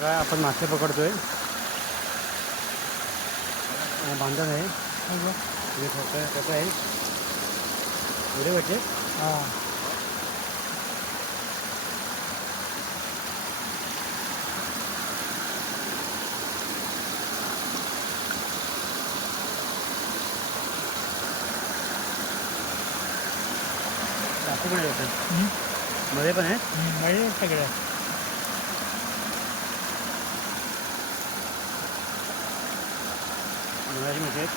बघा, आपण मासे पकडतोय? बांधत आहे. हे फक्त कसं आहे. एवढे भेटले? हां. मध्ये पण आहे? सगळ्या Ada lagi macam ni.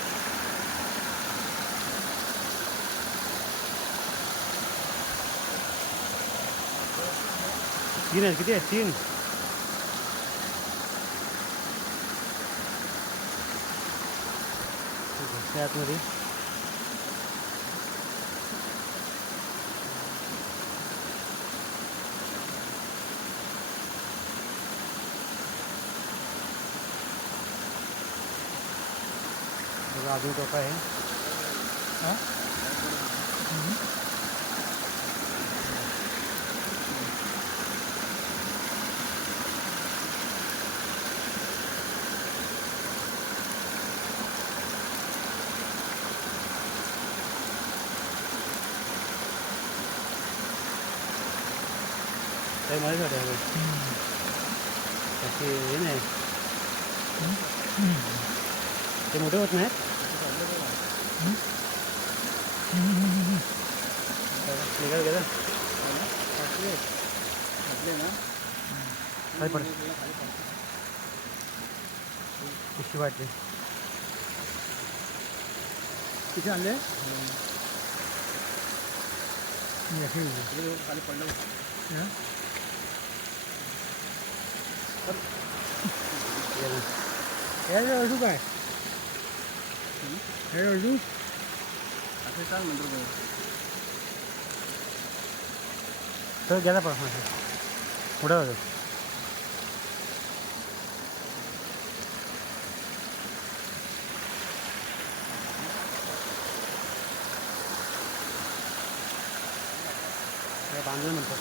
Tin es, kita tin. Sehat. आतमध्ये बघा अजून टोका आहे हां काही मध्येच वाटत आहे त्याची हे नाही ते मोठे होत नाहीत निघाल गेलं खाली पड कशी वाटते किती आणले खाली पडलं हे अजून काय हे अजून असं चाल नंतर तर गेला पड पुढं होतं बांधलं म्हणतात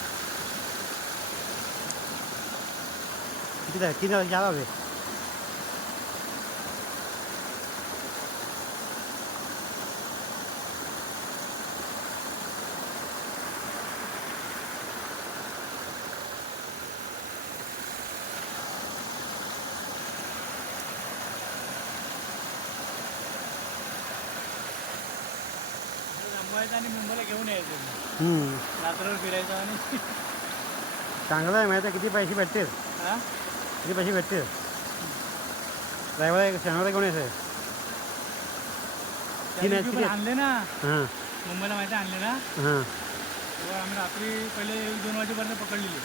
किती झाले तीन हजार जागा हवे आणि मुंबईला घेऊन यायचं. हम्म. रात्रभर फिरायचं आणि चांगलं आहे माहिती आहे किती पैसे भेटतील? हा? किती पैसे भेटतील? ड्रायव्हर शनिवार घेऊन यायचं. त्या दिवशी किती पण? आणले ना. हां. मुंबईला माहिती आणले ना. हां. तेव्हा आम्ही रात्री पहिले एक दोन वाजेपर्यंत पकडलेली.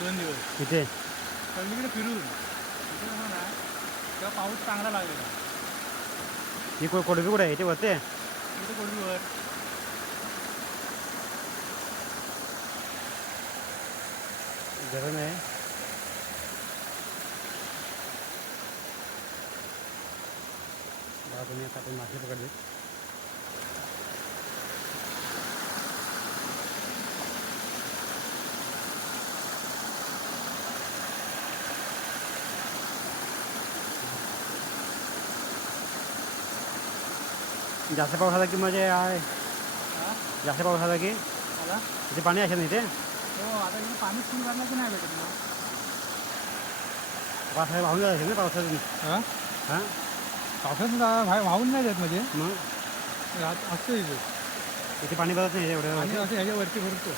दोन दिवस. इथे? सगळीकडे फिरून. तिथे कसं ना तेव्हा पाऊस चांगला लागलेला. ही को कोडबी कुठे आहे? इथे होते इथे कोडवीवर गरम आहे. तुम्ही आता आपण मासे पकडले. जास्त पाऊस आला की म्हणजे आहे. जास्त पाऊस आला की इथे पाणी असेल ना इथे? हो आता इथे पाणी फुल भरलं की नाही भेटत मग पावसाळ्यात वाहून जात असेल ना पावसातून हां? हां? पावसातून वाहून नाही देत म्हणजे. मग? असतं इथे. इथे पाणी भरत नाही आणि एवढं असं ह्याच्यावरती भरतो.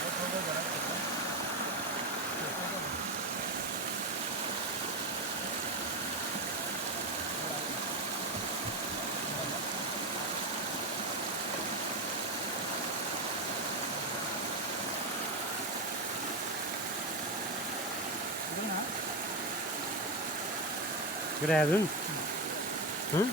इकडे आहे अजून हं?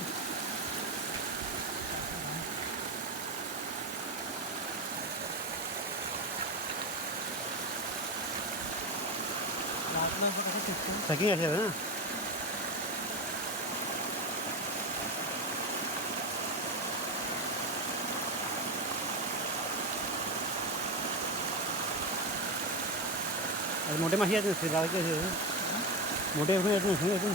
रातला असं कसं शिकतो सकी असेल ना अरे मोठे मासे आहेत नसते बारके असेल मोठे पण येत नाही येतून